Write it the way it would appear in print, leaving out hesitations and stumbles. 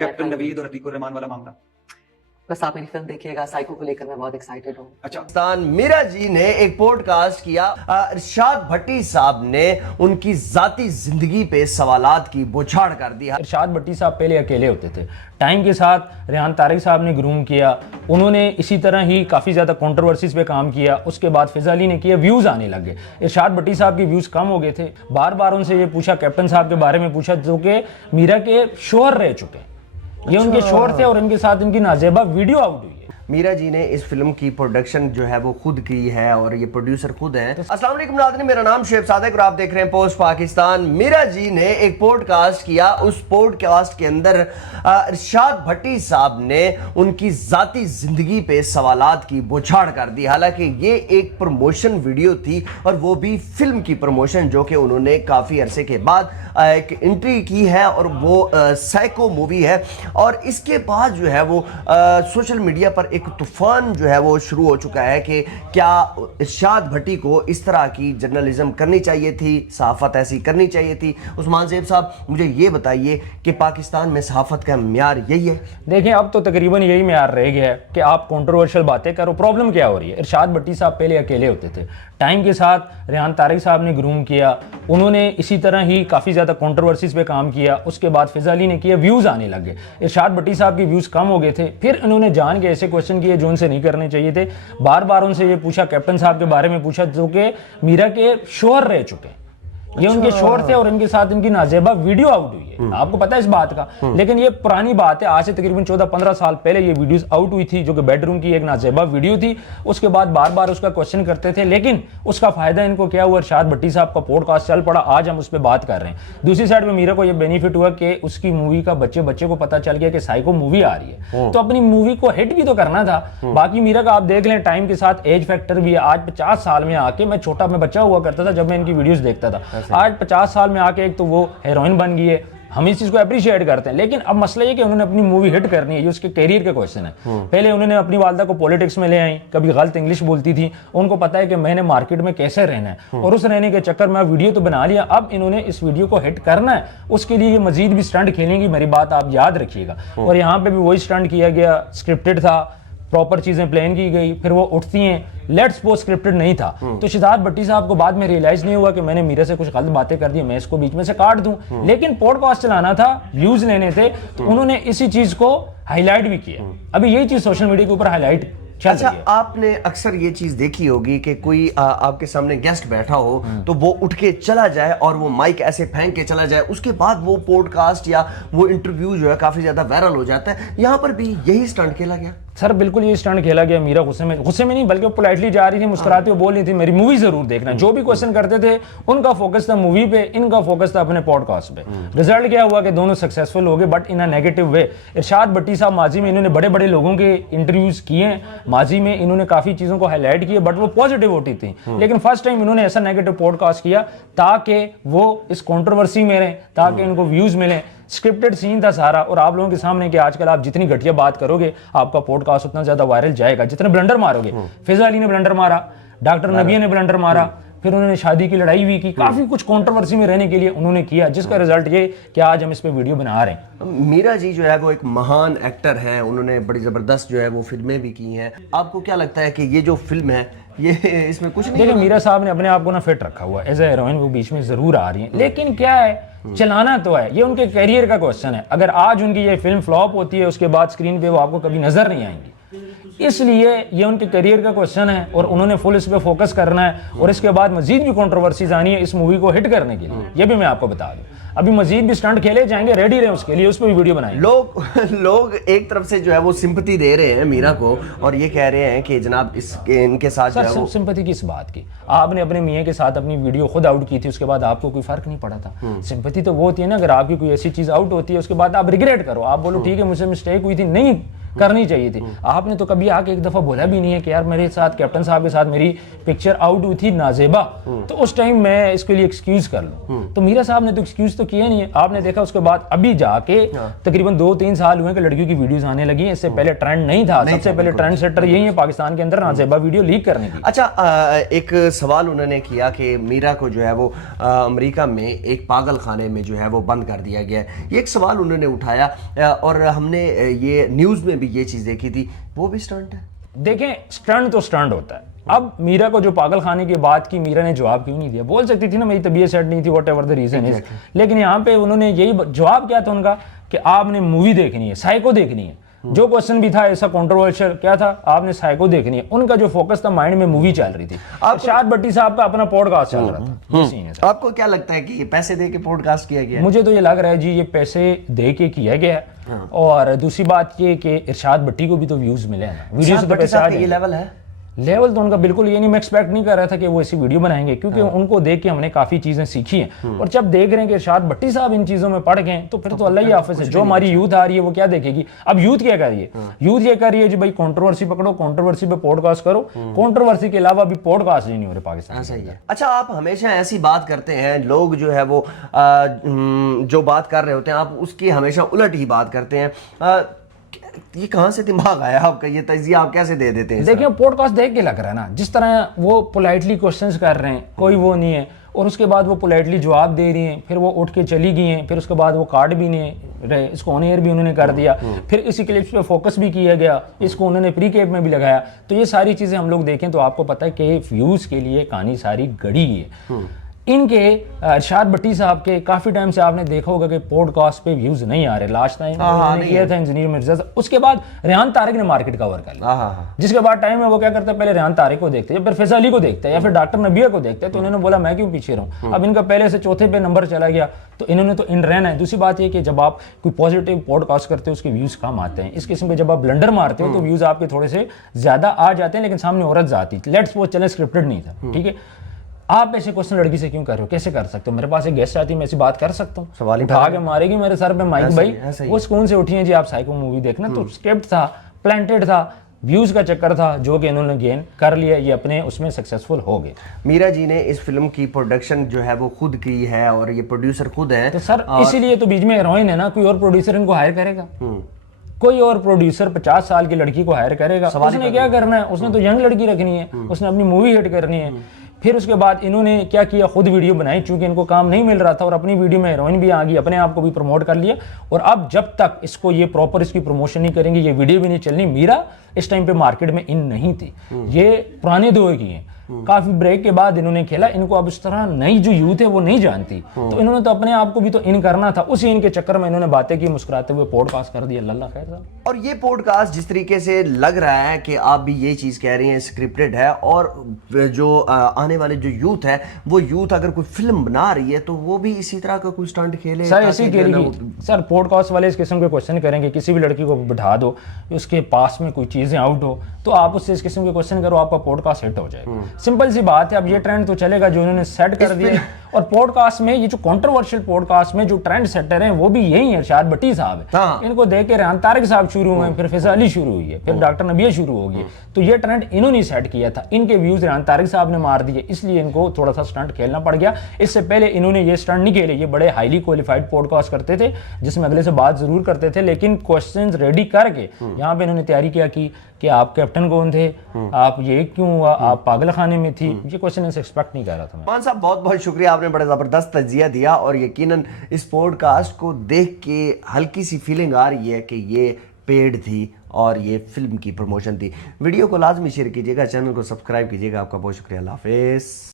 Captain Naveed और अतीकुर रहमान वाला मामला। बस आप मेरी फिल्म देखिएगा, साइको को लेकर मैं बहुत एक्साइटेड हूँ। अच्छा, मीरा जी ने एक पॉडकास्ट किया। इरशाद भट्टी साहब ने उनकी जाती जिंदगी पे सवालात की बौछार कर दी। इरशाद भट्टी साहब पहले अकेले होते थे, टाइम के साथ रेहान तारिक साहब ने ग्रूम किया, उन्होंने इसी तरह ही काफ़ी ज़्यादा कंट्रोवर्सीज पे काम किया, उसके बाद फिजा अली ने किया, व्यूज़ आने लगे। इरशाद भट्टी साहब के व्यूज़ कम हो गए थे, बार बार उनसे ये पूछा, कैप्टन साहब के बारे में पूछा जो कि मीरा के शोहर रह चुके, ये उनके शोहर थे और इनके साथ इनकी नाजेबा वीडियो आउट हुई है। मीरा जी ने इस फिल्म की प्रोडक्शन जो है वो खुद की है और ये प्रोड्यूसर खुद हैं। अस्सलाम वालेकुम नाज़रीन, मेरा नाम शुएब सादिक और आप देख रहे हैं पोस्ट पाकिस्तान। मीरा जी ने एक पॉडकास्ट किया, उस पॉडकास्ट के अंदर इरशाद भट्टी साहब ने उनकी जाती जिंदगी पे सवालात की बौछार कर दी। हालांकि ये एक प्रमोशन वीडियो थी और वो भी फिल्म की प्रमोशन, जो कि उन्होंने काफ़ी अरसे के बाद एक एंट्री की है और वो साइको मूवी है। और इसके बाद जो है वो सोशल मीडिया पर एक तूफान जो है वो शुरू हो चुका है कि क्या इरशाद भट्टी को इस तरह की जर्नलिज्म करनी चाहिए थी, सहाफ़त ऐसी करनी चाहिए थी। उस्मान ज़ेब साहब, मुझे ये बताइए कि पाकिस्तान में सहाफ़त का म्यार यही है? देखिए, अब तो तकरीबन यही म्यार रह गया है कि आप कंट्रोवर्शियल बातें करो। प्रॉब्लम क्या हो रही है? इरशाद भट्टी साहब पहले अकेले होते थे, टाइम के साथ रेहान तारिक साहब ने ग्रूम किया, उन्होंने इसी तरह ही काफ़ी ज़्यादा कंट्रोवर्सीज पे काम किया, उसके बाद फिजा अली ने किया, व्यूज़ आने लगे। इरशाद भट्टी साहब के व्यूज़ कम हो गए थे, फिर इन्होंने जान के ऐसे क्वेश्चन किए जो उनसे नहीं करने चाहिए थे। बार बार उनसे ये पूछा, कैप्टन साहब के बारे में पूछा जो कि मीरा के शोहर रह चुके, ये उनके शोहर थे और इनके साथ इनकी नाजेबा वीडियो आउट हुई है। आपको पता है इस बात का, लेकिन ये पुरानी बात है, आज से तकरीबन 14-15 साल पहले ये वीडियोस आउट हुई थी, जो कि बेडरूम की एक नाजेबा वीडियो थी। उसके बाद बार बार उसका क्वेश्चन करते थे, लेकिन उसका फायदा इनको क्या हुआ? इरशाद भट्टी साहब का पॉडकास्ट चल पड़ा, आज हम उस पर बात कर रहे हैं। दूसरी साइड में मीरा को यह बेनिफिट हुआ कि उसकी मूवी का बच्चे को पता चल गया कि साइको मूवी आ रही है, तो अपनी मूवी को हिट भी तो करना था। बाकी मीरा का आप देख लें, टाइम के साथ एज फैक्टर भी है। आज 50 साल में आके, मैं बच्चा हुआ करता था जब मैं इनकी वीडियोस देखता था, आज 50 साल में आके एक तो वो हीरोइन बन गई है, हम इस चीज को अप्रिशिएट करते हैं। लेकिन अब मसला ये कि उन्होंने अपनी मूवी हिट करनी है, ये उसके करियर का क्वेश्चन है। पहले उन्होंने अपनी वालदा को पॉलिटिक्स में ले आई, कभी गलत इंग्लिश बोलती थी, उनको पता है कि मैंने मार्केट में कैसे रहना है, और उस रहने के चक्कर में वीडियो तो बना लिया, अब इन्होंने इस वीडियो को हिट करना है, उसके लिए ये मजीद भी स्टंट खेलेंगी, मेरी बात आप याद रखिएगा। और यहाँ पे भी वही स्टंट किया गया, स्क्रिप्टेड था, प्रॉपर चीजें प्लान की गई, फिर वो उठती हैं, लेट्स सपोज स्क्रिप्टेड नहीं था। तो इरशाद भट्टी साहब को बाद में रियलाइज नहीं हुआ कि मैंने मीरा से कुछ गलत बातें कर दी, मैं इसको बीच में से काट दूं, लेकिन पॉडकास्ट चलाना था, व्यूज लेने थे, तो उन्होंने इसी चीज को हाईलाइट भी किया। अभी यही चीज सोशल मीडिया के ऊपर हाईलाइट। अच्छा, आपने अक्सर ये चीज देखी होगी कि कोई आपके सामने गेस्ट बैठा हो तो वो उठ के चला जाए और वो माइक ऐसे फेंक के चला जाए, उसके बाद वो पॉडकास्ट या वो इंटरव्यू जो है काफी ज्यादा वायरल हो जाता है। यहाँ पर भी यही स्टंट खेला गया? सर बिल्कुल ये स्टंट खेला गया। मीरा गुस्से में नहीं, बल्कि पोलाइटली जा रही थी, मुस्कुराती हुई बोल रही थी, मेरी मूवी जरूर देखना। जो भी क्वेश्चन करते थे उनका फोकस था मूवी पे, इनका फोकस था अपने पॉडकास्ट पे। रिजल्ट क्या हुआ कि दोनों सक्सेसफुल हो गए, but in a negative way. इरशाद भट्टी साहब माजी में इन्होंने बड़े बड़े लोगों के इंटरव्यूज किए हैं, माजी में इन्होंने काफी चीजों को हाईलाइट किया, बट वो पॉजिटिव होती थी। लेकिन फर्स्ट टाइम इन्होंने ऐसा नेगेटिव पॉडकास्ट किया ताकि वो इस कॉन्ट्रोवर्सी में रहें, ताकि इनको व्यूज मिले। स्क्रिप्टेड सीन था सारा, और आप लोगों के सामने कि आजकल आप जितनी घटिया बात करोगे आपका पॉडकास्ट उतना ज्यादा वायरल जाएगा, जितने ब्लंडर मारोगे। फिजा अली ने ब्लंडर मारा, डॉक्टर नबी ने ब्लंडर मारा, फिर उन्होंने शादी की लड़ाई भी की, काफी कुछ कंट्रोवर्सी में रहने के लिए उन्होंने किया, जिसका रिजल्ट ये कि आज हम इस पे वीडियो बना रहे हैं। मीरा जी जो है वो एक महान एक्टर हैं, उन्होंने बड़ी जबरदस्त जो है वो फिल्में भी की हैं। आपको क्या लगता है कि ये जो फिल्म है ये इसमें कुछ नहीं? देखिए, मीरा साहब ने अपने आप को ना फिट रखा हुआ एज ए हीरोइन, वो बीच में जरूर आ रही है, लेकिन क्या है, चलाना तो है, ये उनके करियर का क्वेश्चन है। अगर आज उनकी ये फिल्म फ्लॉप होती है, उसके बाद स्क्रीन पे वो आपको कभी नजर नहीं आएंगी, इसलिए ये उनके करियर का क्वेश्चन है और उन्होंने फुल इस पे फोकस करना है। और इसके बाद मजीद भी कंट्रोवर्सीज आनी है इस मूवी को हिट करने के लिए, ये भी मैं आपको बता दूं। अभी मजीद भी स्टंट खेले जाएंगे, रेडी रहे उसके लिए, उस पर भी वीडियो बनाएंगे। लोग एक तरफ से जो है वो सिंपैथी दे रहे हैं मीरा को और ये कह रहे हैं कि जनाब इनके साथ जो है वो सिंपैथी किस बात की? आपने अपने मियां के साथ अपनी वीडियो खुद आउट की थी, उसके बाद आपको कोई फर्क नहीं पड़ा था। सिंपैथी तो वो होती है ना, अगर आपकी कोई ऐसी चीज आउट होती है उसके बाद आप रिग्रेट करो, आप बोलो ठीक है मुझसे मिस्टेक हुई थी, नहीं کرنی چاہیے تھی. آپ نے تو کبھی آ کے ایک دفعہ بولا بھی نہیں ہے کہ یار میرے ساتھ کیپٹن صاحب کے ساتھ میری پکچر آؤٹ ہوئی تھی نازیبا, تو اس ٹائم میں اس کے لیے ایکسکیوز کر لوں. تو میرا صاحب نے تو ایکسکیوز تو کیا نہیں ہے. آپ نے دیکھا اس کے بعد ابھی جا کے تقریباً 2-3 سال ہوئے کہ لڑکیوں کی ویڈیوز آنے لگی ہیں. اس سے پہلے ٹرینڈ نہیں تھا. سب سے پہلے ٹرینڈ سیٹر یہی ہے پاکستان کے اندر نازیبا ویڈیو لیک کرنے کی. اچھا, ایک سوال انہوں نے کیا کہ میرا کو جو ہے وہ امریکہ میں ایک پاگل خانے میں جو ہے وہ بند کر دیا گیا ہے. یہ ایک سوال انہوں نے اٹھایا اور ہم نے یہ نیوز میں بھی یہ چیز دیکھی تھی. وہ بھی سٹنٹ ہے؟ دیکھیں سٹنٹ تو سٹنٹ ہوتا ہے. اب میرا کو جو پاگل خانے کی بات کی, میرا نے جواب کیوں نہیں دیا؟ بول سکتی تھی نا میری طبیعت سیٹ نہیں تھی, what ever the reason is. لیکن یہاں پہ انہوں نے یہی جواب کیا تھا ان کا کہ آپ نے مووی دیکھنی ہے, سائیکو دیکھنی ہے. جو کوشچن بھی تھا ایسا کنٹروورشل کیا تھا, آپ نے سائیکو دیکھنی ہے. ان کا جو فوکس تھا مائنڈ میں مووی چل رہی تھی. ارشاد بٹی صاحب کا اپنا پوڈ کاسٹ چل رہا تھا. آپ کو کیا لگتا ہے کہ یہ پیسے دے کے پوڈ کاسٹ کیا گیا ہے؟ مجھے تو یہ لگ رہا ہے جی یہ پیسے دے کے کیا گیا ہے. اور دوسری بات یہ کہ ارشاد بٹی کو بھی تو ویوز ملے ہیں نا, ویڈیو سے تو پیسے آ یہ لیول ہے. لیول تو ان کا بالکل یہ نہیں, میں ایکسپیکٹ نہیں کر رہا تھا کہ وہ ایسی ویڈیو بنائیں گے, کیونکہ ان کو دیکھ کے ہم نے کافی چیزیں سیکھی ہیں. اور جب دیکھ رہے ہیں کہ ارشاد بٹی صاحب ان چیزوں میں پڑھ گئے تو پھر تو اللہ ہی حافظ ہے. جو ہماری یوتھ آ رہی ہے وہ کیا دیکھے گی؟ اب یوتھ کیا کر رہی ہے؟ یوتھ یہ کر رہی ہے جی بھائی کنٹروورسی پکڑو, کنٹروورسی پہ پوڈ کاسٹ کرو. کنٹروورسی کے علاوہ بھی پوڈ کاسٹ نہیں ہو رہے پاکستان. صحیح ہے. اچھا, آپ ہمیشہ ایسی بات کرتے ہیں, لوگ جو ہے وہ جو بات کر رہے ہوتے ہیں آپ اس کی ہمیشہ الٹ ہی بات کرتے ہیں. یہ کہاں سے دماغ آیا آپ کا؟ یہ تجزیہ آپ کیسے دے دیتے ہیں؟ دیکھیں پوڈ کاسٹ دیکھ کے لگ رہا ہے نا, جس طرح وہ پولائٹلی کوشچنز کر رہے ہیں, کوئی وہ نہیں ہے, اور اس کے بعد وہ پولائٹلی جواب دے رہی ہیں, پھر وہ اٹھ کے چلی گئی ہیں, پھر اس کے بعد وہ کارڈ بھی نہیں رہے, اس کو آن ایئر بھی انہوں نے کر دیا, پھر اسی کلپس پہ فوکس بھی کیا گیا, اس کو انہوں نے پری کیپ میں بھی لگایا. تو یہ ساری چیزیں ہم لوگ دیکھیں تو آپ کو پتہ ہے کہ ویوز کے لیے کہانی ساری گڑی ہے. ان کے ارشاد بٹی صاحب کے کافی ٹائم سے آپ نے دیکھا ہوگا کہ پوڈ کاسٹ پہ ویوز نہیں آ رہے. لاسٹ ٹائم کیا تھا انجینئر مرزا, اس کے بعد ریحان طارق نے مارکیٹ کور کر لیا, جس کے بعد ٹائم ہے وہ کیا کرتا ہے, پہلے ریحان طارق کو دیکھتے ہیں, پھر فیض علی کو دیکھتے ہیں, یا پھر ڈاکٹر نبیہ کو دیکھتے ہیں. تو انہوں نے بولا میں کیوں پیچھے رہوں. اب ان کا پہلے سے چوتھے پہ نمبر چلا گیا, تو انہوں نے تو ان رہنا ہے. دوسری بات یہ کہ جب آپ کوئی پازیٹیو پوڈ کاسٹ کرتے ہو اس کے ویوز کم آتے ہیں. اس قسم پہ جب آپ بلنڈر مارتے ہو تو ویوز آپ کے تھوڑے سے زیادہ آ جاتے ہیں, لیکن سامنے عورت ذاتی. لیٹس وہ چلے اسکرپٹڈ نہیں تھا, ٹھیک ہے. آپ ایسے کوشچن لڑکی سے کیوں کر رہے ہو؟ کیسے کر سکتے ہو؟ میرے پاس ایک گیسٹ آتی ہے, میں ایسی بات کر سکتا ہوں؟ سوال اٹھا کے مارے گی میرے سر پہ مائک بھائی. وہ سکون سے اٹھی ہیں جی آپ سائیکو مووی دیکھنا. تو اسکرپٹ تھا, پلانٹڈ تھا, ویوز کا چکر تھا, جو کہ انہوں نے گین کر لیا, یہ اپنے اس میں سکسیسفل ہو گئے. میرا جی نے اس فلم کی پروڈکشن جو ہے وہ خود کی ہے اور یہ پروڈیوسر خود ہیں. تو سر اسی لیے تو بیچ میں ہیروئن ہے نا, کوئی اور پروڈیوسر ان کو ہائر کرے گا؟ کوئی اور پروڈیوسر 50 سال کی لڑکی کو ہائر کرے گا؟ اس نے کیا کرنا ہے, اس نے تو ینگ لڑکی رکھنی ہے, اس نے اپنی مووی ہٹ کرنی ہے. پھر اس کے بعد انہوں نے کیا کیا, خود ویڈیو بنائی, چونکہ ان کو کام نہیں مل رہا تھا, اور اپنی ویڈیو میں ہیروئن بھی آ گئی, اپنے آپ کو بھی پروموٹ کر لیا. اور اب جب تک اس کو یہ پراپر اس کی پروموشن نہیں کریں گے, یہ ویڈیو بھی نہیں چلنی. میرا اس ٹائم پہ مارکیٹ میں ان نہیں تھی, یہ پرانے دور کی ہیں. کافی بریک کے بعد انہوں نے کھیلا, ان کو اب اس طرح نئی جو یوتھ ہے وہ نہیں جانتی, تو انہوں نے تو اپنے آپ کو بھی تو ان کرنا تھا. اسی ان کے چکر میں انہوں نے باتیں کی, مسکراتے ہوئے پوڈ کاسٹ کر دیا. اللہ خیر صاحب. اور یہ پوڈ کاسٹ جس طریقے سے لگ رہا ہے کہ آپ بھی یہ چیز کہہ رہی ہیں اسکرپٹڈ ہے, اور جو آنے والے جو یوتھ ہے وہ یوتھ اگر کوئی فلم بنا رہی ہے تو وہ بھی اسی طرح کا کوئی سٹنٹ کھیلے. سر ایسی کہہ رہی ہے سر, پوڈ کاسٹ والے اس قسم کے کوشچن کریں گے, کسی بھی لڑکی کو بٹھا دو, اس کے پاس میں کوئی چیزیں آؤٹ ہو, تو آپ اس سے اس قسم کے کوشچن کرو, آپ کا پوڈ کاسٹ ہٹ ہو جائے گا. سمپل سی بات ہے. اب یہ ٹرینڈ تو چلے گا جو انہوں نے سیٹ کر دیا. اور پوڈ کاسٹ میں یہ جو کنٹروورشل پوڈ کاسٹ میں جو ٹرینڈ سیٹر ہیں وہ بھی یہی ہیں, ارشاد بٹی صاحب ہے. ان کو دیکھ کے ریحان طارق صاحب شروع ہوئے, پھر فیض علی شروع ہوئی ہے, پھر ڈاکٹر نبیہ شروع ہو گئی. تو یہ ٹرینڈ انہوں نے سیٹ کیا تھا. ان کے ویوز ریحان طارق صاحب نے مار دیے, اس لیے ان کو تھوڑا سا سٹنٹ کھیلنا پڑ گیا. اس سے پہلے انہوں نے یہ سٹنٹ نہیں کھیلے. یہ بڑے ہائیلی کوالیفائڈ پوڈ کاسٹ کرتے تھے جس میں اگلے سے بات ضرور کرتے تھے, لیکن کوشچنز ریڈی کر کے یہاں پہ انہوں نے تیاری کیا کی کہ آپ کیپٹن کون تھے, آپ یہ کیوں ہوا, آپ پاگل خانے میں تھی. یہ کوشچن ان سے ایکسپیکٹ نہیں کر رہا تھا. مان صاحب بہت بہت شکریہ, آپ نے بڑا زبردست تجزیہ دیا, اور یقیناً اس پوڈ کاسٹ کو دیکھ کے ہلکی سی فیلنگ آ رہی ہے کہ یہ پیڈ تھی اور یہ فلم کی پروموشن تھی. ویڈیو کو لازمی شیئر کیجیے گا, چینل کو سبسکرائب کیجیے گا. آپ کا بہت شکریہ. اللہ حافظ.